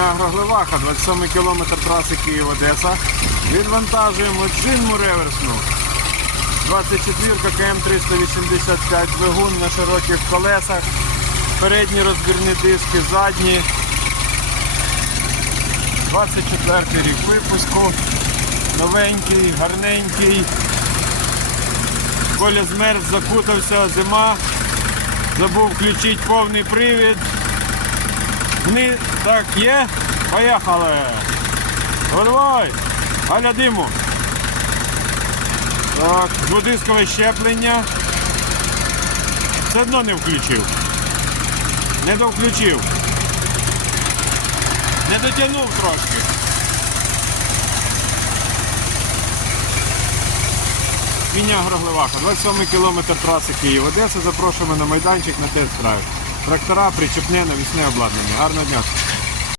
Агроглеваха, 27 кілометр траси Київ-Одеса. Відвантажуємо джинму реверсну. 24 КМ 385 двигун на широких колесах. Передні розбірні диски, задні. 24 рік випуску. Новенький, гарненький. Коля змерз, закутався, зима. Забув включити повний привід. Вни... Так, є? Поїхали. Давай. Галя диму. Так, дводискове щеплення. Все одно не включив. Не довключив. Не дотягнув трошки. Міня Гроглеваха, 27 кілометр траси Київ-Одеса. Запрошуємо на майданчик на тест-драйв. Трактора, причепне, навісне обладнання. Гарного дня.